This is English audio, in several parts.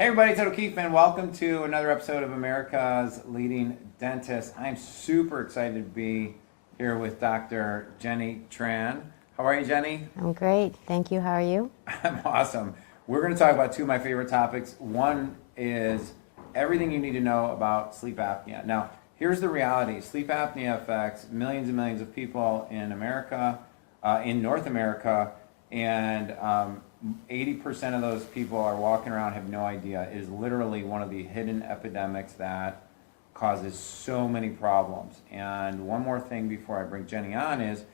Hey everybody, it's Ed O'Keefe and welcome to another episode of America's Leading Dentist. I'm super excited to be here with Dr. Jenny Tran. How are you, Jenny? I'm great. Thank you. How are you? I'm awesome. We're going to talk about two of my favorite topics. One is everything you need to know about sleep apnea. Now, here's the reality. Sleep apnea affects millions and millions of people in America, in North America, and 80% of those people are walking around have no idea. It is literally one of the hidden epidemics that causes so many problems. And one more thing before I bring Jenny on is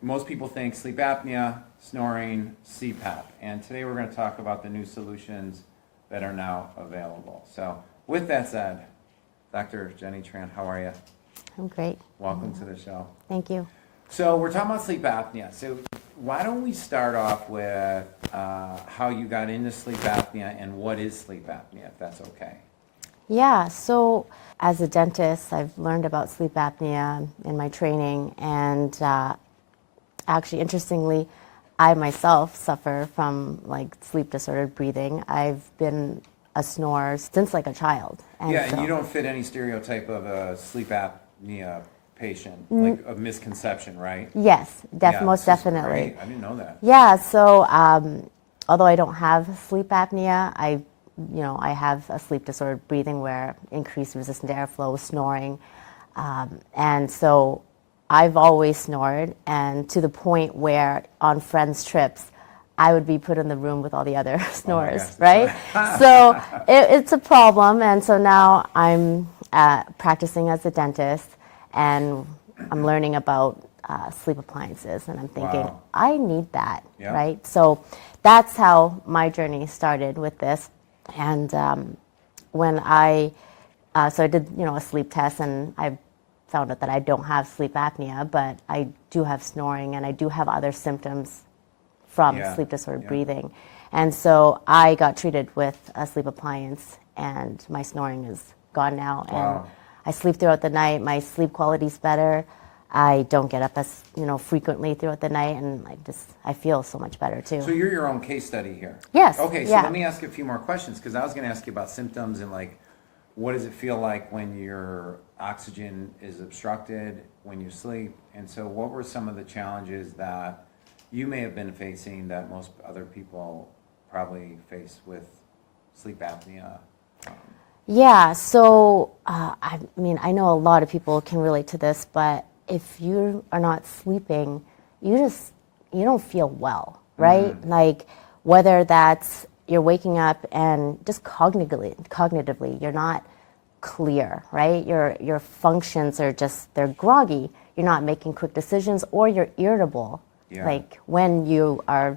most people think sleep apnea, snoring, CPAP. And today we're going to talk about the new solutions that are now available. So with that said, Dr. Jenny Tran, how are you? I'm great. Welcome to the show. Thank you. So we're talking about sleep apnea. So why don't we start off with how you got into sleep apnea and what is sleep apnea, if that's okay? Yeah, so as a dentist, I've learned about sleep apnea in my training, and actually, interestingly, I myself suffer from sleep disordered breathing. I've been a snorer since like a child. And you don't fit any stereotype of a sleep apnea patient, like a misconception, right? Yes, most definitely. Great. I didn't know that. Yeah, so although I don't have sleep apnea, I have a sleep disordered breathing where increased resistant airflow, snoring, and so I've always snored, and to the point where on friends' trips, I would be put in the room with all the other snorers, right? So it's a problem, and so now I'm practicing as a dentist, and I'm learning about sleep appliances, and I'm thinking, Wow. I need that, Yeah. right? So that's how my journey started with this. And when I did, a sleep test, and I found out that I don't have sleep apnea, but I do have snoring, and I do have other symptoms from sleep disordered breathing. And so I got treated with a sleep appliance, and my snoring is gone now. Wow. And I sleep throughout the night. My sleep quality's better. I don't get up as frequently throughout the night, and I feel so much better too. So you're your own case study here. Yes. Okay, so yeah. let me ask you a few more questions, because I was going to ask you about symptoms and what does it feel like when your oxygen is obstructed when you sleep, and so what were some of the challenges that you may have been facing that most other people probably face with sleep apnea? Yeah, so I know a lot of people can relate to this, but if you are not sleeping, you don't feel well, right? Mm-hmm. Whether that's you're waking up and just cognitively you're not clear, right? Your functions are they're groggy. You're not making quick decisions, or you're irritable. Yeah. When you are,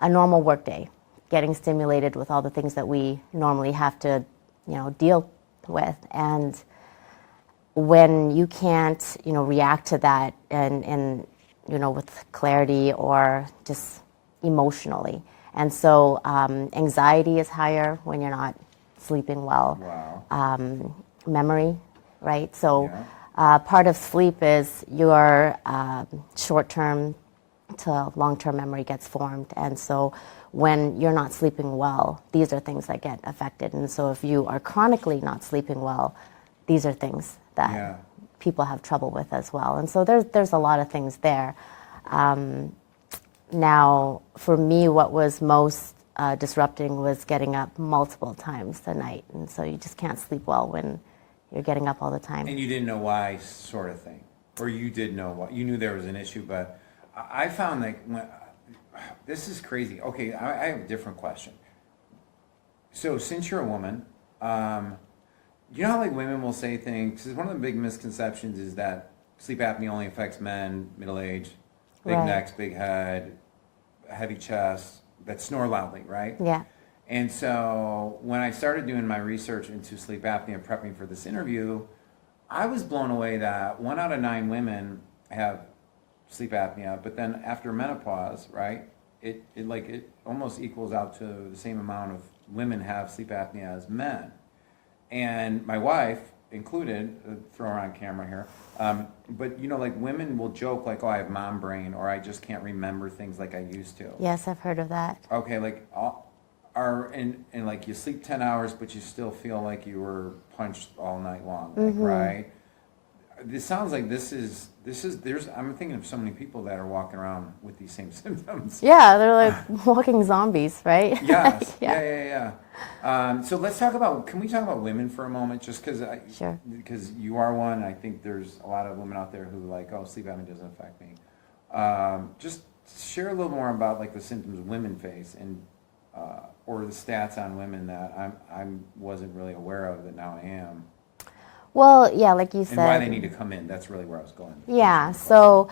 a normal workday, getting stimulated with all the things that we normally have to, deal with. And when you can't, react to that and with clarity or just emotionally. And so anxiety is higher when you're not sleeping well. Wow. Memory, right? So part of sleep is your short-term to long-term memory gets formed. And so when you're not sleeping well, these are things that get affected. And so if you are chronically not sleeping well, these are things that people have trouble with as well. And so there's a lot of things there. Now, for me, what was most disrupting was getting up multiple times a night. And so you just can't sleep well when you're getting up all the time. And you didn't know why, sort of thing, or you did know why. You knew there was an issue, but I found this is crazy. Okay, I have a different question. So since you're a woman, you know how women will say things? Because one of the big misconceptions is that sleep apnea only affects men, middle age, big necks, big head, heavy chest, that snore loudly, right? Yeah. And so when I started doing my research into sleep apnea and prepping for this interview, I was blown away that 1 out of 9 women have sleep apnea, but then after menopause, right, it almost equals out to the same amount of women have sleep apnea as men. And my wife included, throw her on camera here, but women will joke oh, I have mom brain, or I just can't remember things like I used to. Yes, I've heard of that. Okay, are and like you sleep 10 hours, but you still feel like you were punched all night long, like, right? This sounds like this is there's I'm thinking of so many people that are walking around with these same symptoms. Yeah, they're like walking zombies, right? Yes. Yeah. So let's talk about. Can we talk about women for a moment? Just because Sure. because you are one. I think there's a lot of women out there who like, oh, sleep apnea doesn't affect me. Just share a little more about like the symptoms women face and or the stats on women that I wasn't really aware of that now I am. Well, yeah, like you said. And why they need to come in. That's really where I was going. Yeah, so,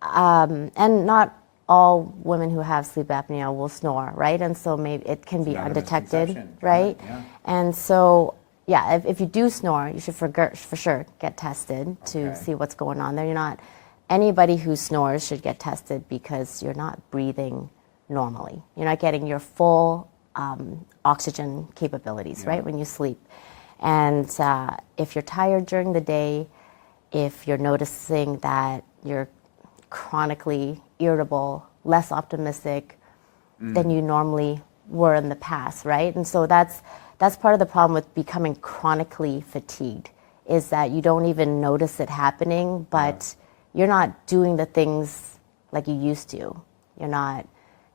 and not all women who have sleep apnea will snore, right? And so maybe it can be undetected, right? Yeah. And so, yeah, if you do snore, you should for sure get tested to see what's going on there. Anybody who snores should get tested because you're not breathing normally. You're not getting your full oxygen capabilities, right, when you sleep. And if you're tired during the day, if you're noticing that you're chronically irritable, less optimistic than you normally were in the past, right? And so that's part of the problem with becoming chronically fatigued, is that you don't even notice it happening, but you're not doing the things like you used to. You're not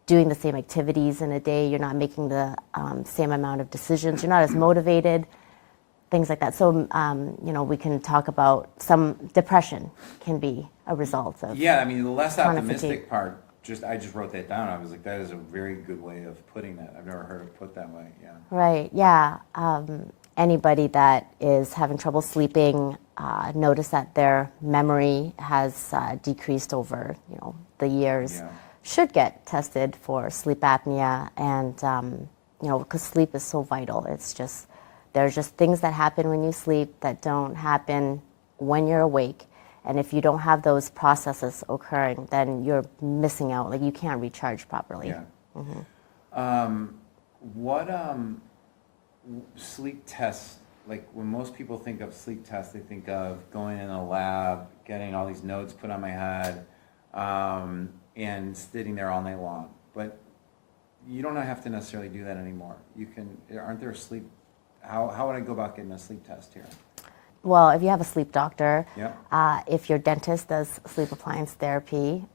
doing the same activities in a day. You're not making the same amount of decisions. You're not as motivated. Things like that. So, we can talk about some depression can be a result of. Yeah, I mean, the less optimistic fatigue. part, I just wrote that down. I was like, that is a very good way of putting that. I've never heard it put that way. Yeah. Right. Yeah. Anybody that is having trouble sleeping, notice that their memory has decreased over, the years. Yeah. Should get tested for sleep apnea, and because sleep is so vital. There's just things that happen when you sleep that don't happen when you're awake. And if you don't have those processes occurring, then you're missing out. Like, you can't recharge properly. Yeah. What sleep tests, like when most people think of sleep tests, they think of going in a lab, getting all these notes put on my head, and sitting there all night long. But you don't have to necessarily do that anymore. Aren't there how would I go about getting a sleep test here? Well, if you have a sleep doctor, Yeah. if your dentist does sleep appliance therapy,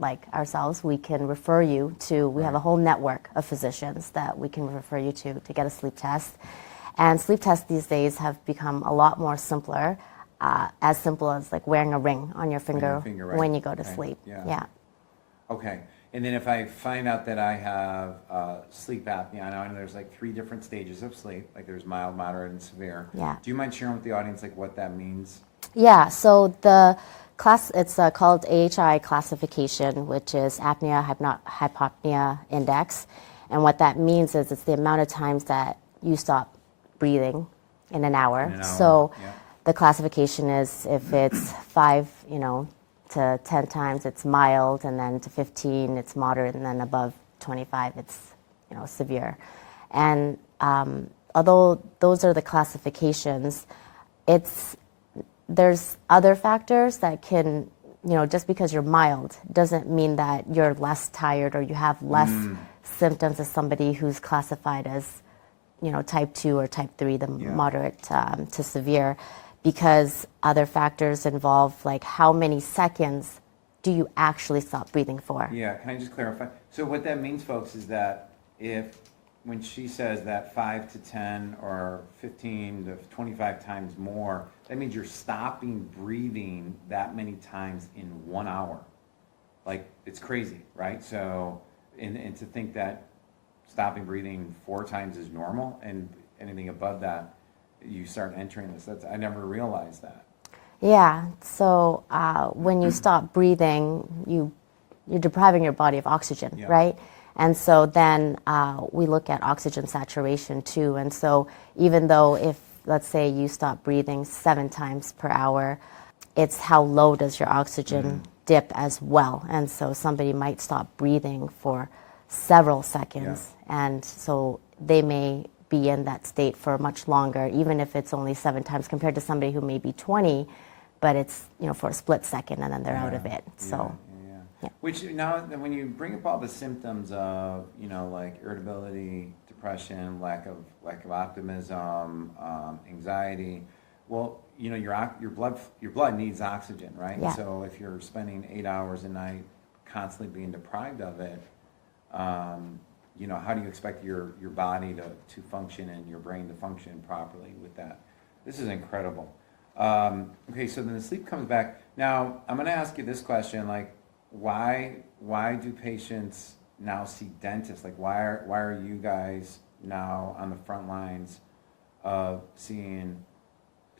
like ourselves, we can refer you to, we have a whole network of physicians that we can refer you to get a sleep test. And sleep tests these days have become a lot more simpler, as simple as like wearing a ring on your finger, right. when you go to sleep. Yeah. Okay. And then if I find out that I have sleep apnea, I know there's like 3 different stages of sleep, like there's mild, moderate, and severe. Yeah. Do you mind sharing with the audience like what that means? Yeah, so the class, it's called AHI classification, which is apnea hypopnea index. And what that means is it's the amount of times that you stop breathing in an hour. So the classification is if it's 5, to 10 times it's mild, and then to 15 it's moderate, and then above 25 it's severe. And although those are the classifications, there's other factors that can, just because you're mild doesn't mean that you're less tired or you have less symptoms as somebody who's classified as type 2 or type 3, the moderate to severe. Because other factors involve, like, how many seconds do you actually stop breathing for? Yeah, can I just clarify? So what that means, folks, is that when she says that 5 to 10 or 15 to 25 times more, that means you're stopping breathing that many times in 1 hour. Like, it's crazy, right? So, and to think that stopping breathing 4 times is normal, and anything above that, you start entering this. I never realized that. Yeah. So when you stop breathing, you're depriving your body of oxygen, right? And so then we look at oxygen saturation too. And so even though if, let's say, you stop breathing 7 times per hour, it's how low does your oxygen dip as well. And so somebody might stop breathing for several seconds, and so they may be in that state for much longer, even if it's only 7 times, compared to somebody who may be 20, but it's for a split second and then they're out of it. So Which now, when you bring up all the symptoms of, you know, like irritability, depression, lack of optimism, anxiety, well, you know, your blood needs oxygen, right? Yeah. So if you're spending 8 hours a night constantly being deprived of it, you know, how do you expect your body to function and your brain to function properly with that? This is incredible. Okay, so then the sleep comes back. Now, I'm going to ask you this question, like, why do patients now see dentists? Like, why are you guys now on the front lines of seeing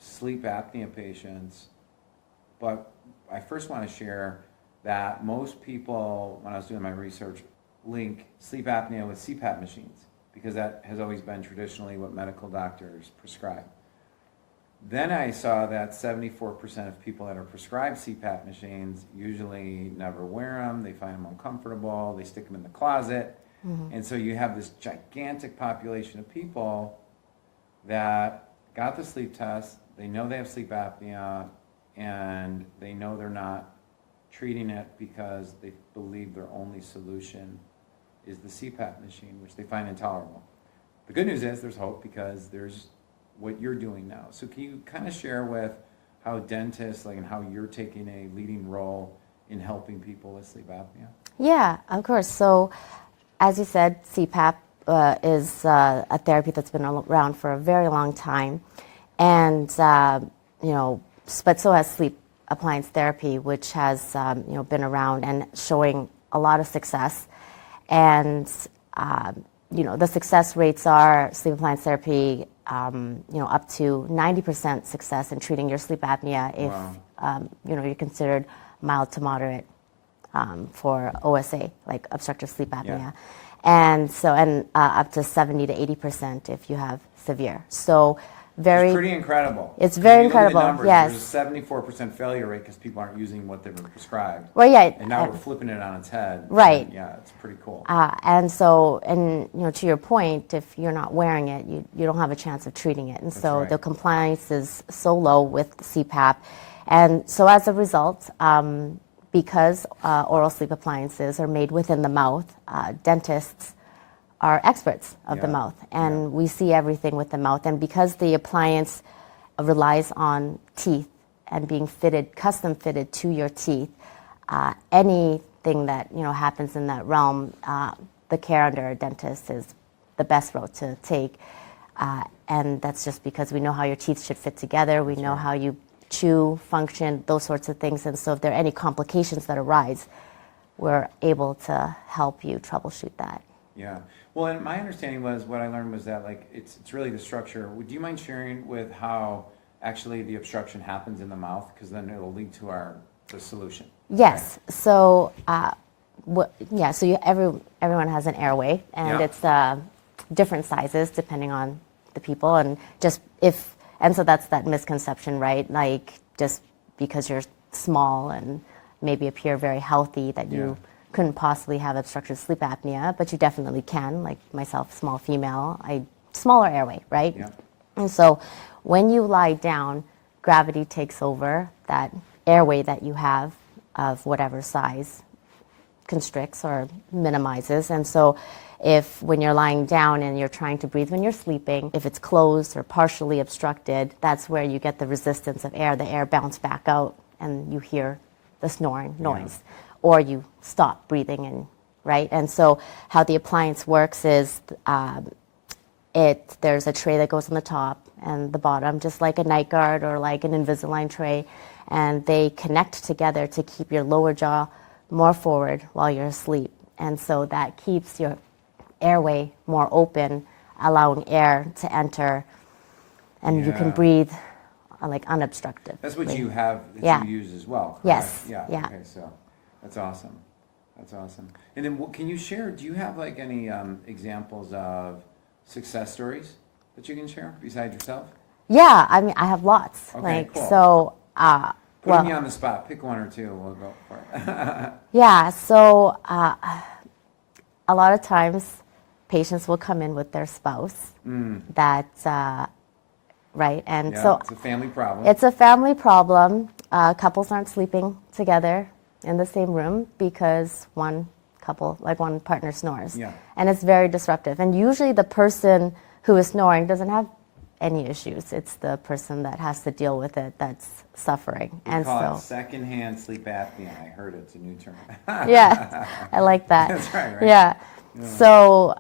sleep apnea patients? But I first want to share that most people, when I was doing my research, link sleep apnea with CPAP machines, because that has always been traditionally what medical doctors prescribe. Then I saw that 74% of people that are prescribed CPAP machines usually never wear them. They find them uncomfortable. They stick them in the closet. Mm-hmm. And so you have this gigantic population of people that got the sleep test. They know they have sleep apnea, and they know they're not treating it because they believe their only solution is the CPAP machine, which they find intolerable. The good news is there's hope, because there's what you're doing now. So can you kind of share with how dentists, like, and how you're taking a leading role in helping people with sleep apnea? Yeah, of course. So as you said, CPAP is a therapy that's been around for a very long time. And, you know, but so has sleep appliance therapy, which has, you know, been around and showing a lot of success. And, you know, the success rates are sleep appliance therapy, you know, up to 90% success in treating your sleep apnea if, wow, you know, you're considered mild to moderate for OSA, like obstructive sleep apnea. Yeah. And so, and up to 70 to 80% if you have severe. So very, it's pretty incredible. It's very incredible. The numbers, yes. There's a 74% failure rate because people aren't using what they were prescribed. Well, yeah. And now we're flipping it on its head. Right. Yeah, it's pretty cool. And so, and you know, to your point, if you're not wearing it, you don't have a chance of treating it. And That's so right. the compliance is so low with CPAP. And so as a result, because oral sleep appliances are made within the mouth, dentists are experts of the mouth, and we see everything with the mouth. And because the appliance relies on teeth and being fitted, custom fitted to your teeth, anything that, you know, happens in that realm, the care under a dentist is the best route to take. And that's just because we know how your teeth should fit together. We know how you chew, function, those sorts of things. And so if there are any complications that arise, we're able to help you troubleshoot that. Yeah. Well, and my understanding was, what I learned was that, like, it's really the structure. Would you mind sharing with how actually the obstruction happens in the mouth? Because then it'll lead to the solution. Yes. Okay. So, so everyone has an airway, and it's different sizes depending on the people, and so that's that misconception, right? Like, just because you're small and maybe appear very healthy, that you couldn't possibly have obstructive sleep apnea, but you definitely can. Like myself, small female, smaller airway, right? Yeah. And so when you lie down, gravity takes over that airway that you have of whatever size, constricts or minimizes. And so when you're lying down and you're trying to breathe when you're sleeping, if it's closed or partially obstructed, that's where you get the resistance of air. The air bounces back out and you hear the snoring noise. Yeah. Or you stop breathing, right? And so how the appliance works is there's a tray that goes on the top and the bottom, just like a night guard or like an Invisalign tray, and they connect together to keep your lower jaw more forward while you're asleep. And so that keeps your airway more open, allowing air to enter, and you can breathe like unobstructed. That's what you have, that you use as well, correct? Yes. Yeah. Okay, so that's awesome. That's awesome. And then can you share, do you have like any examples of success stories that you can share besides yourself? Yeah, I mean, I have lots. Okay, cool. So, Put me on the spot. Pick one or two. We'll go for it. Yeah, so a lot of times patients will come in with their spouse right? And so it's a family problem. It's a family problem. Couples aren't sleeping together. in the same room because one partner snores. Yeah. And it's very disruptive. And usually the person who is snoring doesn't have any issues. It's the person that has to deal with it that's suffering. We call it secondhand sleep apnea. I heard it's a new term. Yeah, I like that. That's right? Yeah. So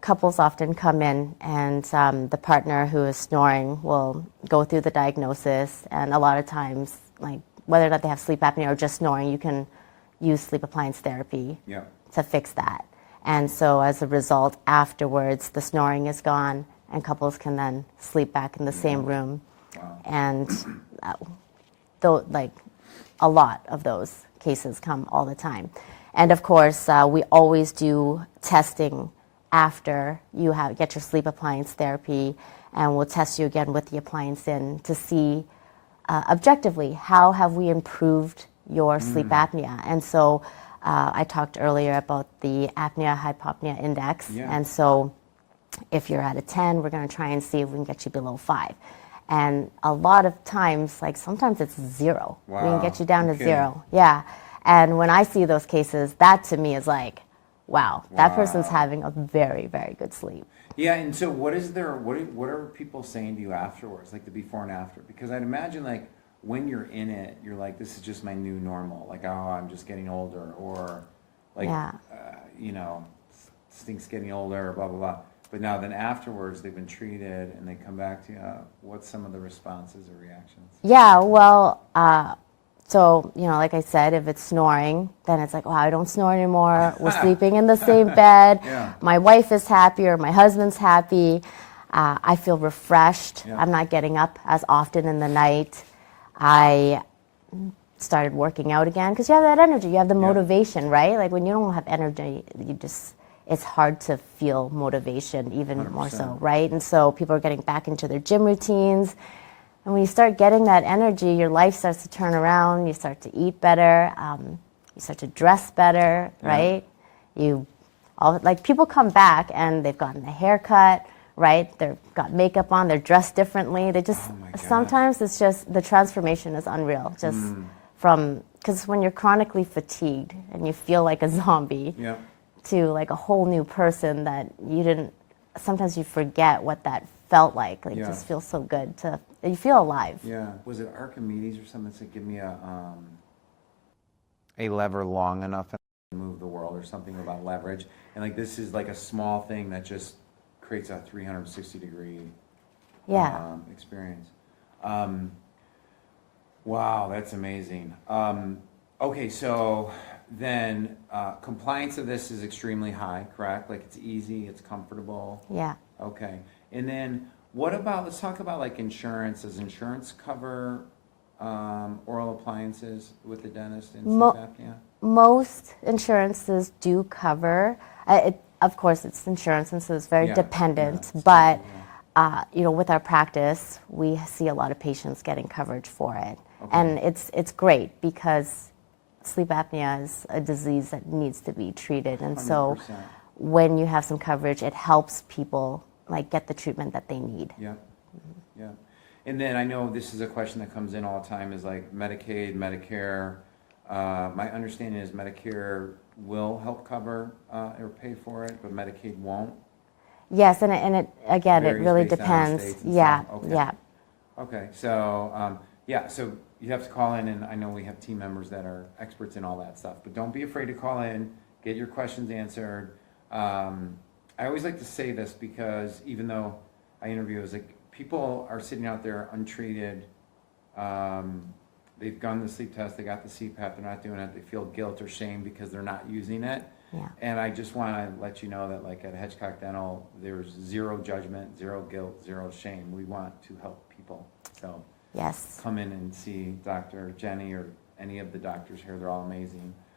couples often come in, and the partner who is snoring will go through the diagnosis, and a lot of times, like whether or not they have sleep apnea or just snoring, you can use sleep appliance therapy to fix that. And so as a result, afterwards, the snoring is gone, and couples can then sleep back in the same room. Wow. And a lot of those cases come all the time. And of course, we always do testing after you get your sleep appliance therapy, and we'll test you again with the appliance in to see objectively how have we improved your sleep apnea. And so I talked earlier about the apnea-hypopnea index, and so if you're at a 10, we're going to try and see if we can get you below 5. And a lot of times, like sometimes it's 0. Wow. We can get you down to 0. Yeah. And when I see those cases, that to me is like, wow, that person's having a very, very good sleep. Yeah, and so what are people saying to you afterwards, like the before and after? Because I'd imagine like when you're in it, you're like, this is just my new normal. Like, oh, I'm just getting older, or like, Stink's getting older, blah, blah, blah. But now then afterwards, they've been treated and they come back to you. What's some of the responses or reactions? Yeah, well, so, like I said, if it's snoring, then it's like, wow, I don't snore anymore. We're sleeping in the same bed. Yeah. My wife is happier. My husband's happy. I feel refreshed. Yeah. I'm not getting up as often in the night. I started working out again because you have that energy. You have the motivation, right? Like when you don't have energy, it's hard to feel motivation even 100%. more so, right? And so people are getting back into their gym routines. And when you start getting that energy, your life starts to turn around. You start to eat better. You start to dress better, right? People come back and they've gotten a haircut, right? They've got makeup on. They're dressed differently. They just sometimes it's just the transformation is unreal. Just because when you're chronically fatigued and you feel like a zombie, to like a whole new person that you didn't. Sometimes you forget what that felt like. It just feels so good you feel alive. Yeah. Was it Archimedes or something that said, give me a lever long enough to move the world, or something about leverage? And like this is like a small thing that just creates a 360-degree experience. Wow, that's amazing. Okay, so then compliance of this is extremely high, correct? Like it's easy, it's comfortable. Yeah. Okay. And then what about, let's talk about like insurance. Does insurance cover oral appliances with the dentist in sleep apnea? Most insurances do cover. Of course, it's insurance, and so it's very dependent. But with our practice, we see a lot of patients getting coverage for it, and it's great because sleep apnea is a disease that needs to be treated, and 100%. So when you have some coverage, it helps people like get the treatment that they need. Yeah, yeah. And then I know this is a question that comes in all the time, is like Medicaid, Medicare. My understanding is Medicare will help cover or pay for it, but Medicaid won't. Yes, and it again, it really depends. Yeah, okay. Okay, so so you have to call in, and I know we have team members that are experts in all that stuff, but don't be afraid to call in, get your questions answered. I always like to say this because even though I interview, it's like people are sitting out there untreated. They've done the sleep test, they got the CPAP, they're not doing it, they feel guilt or shame because they're not using it. Yeah. And I just want to let you know that like at Hedgecock Dental, there's zero judgment, zero guilt, zero shame. We want to help people. So yes, come in and see Dr. Jenny or any of the doctors here. They're all amazing.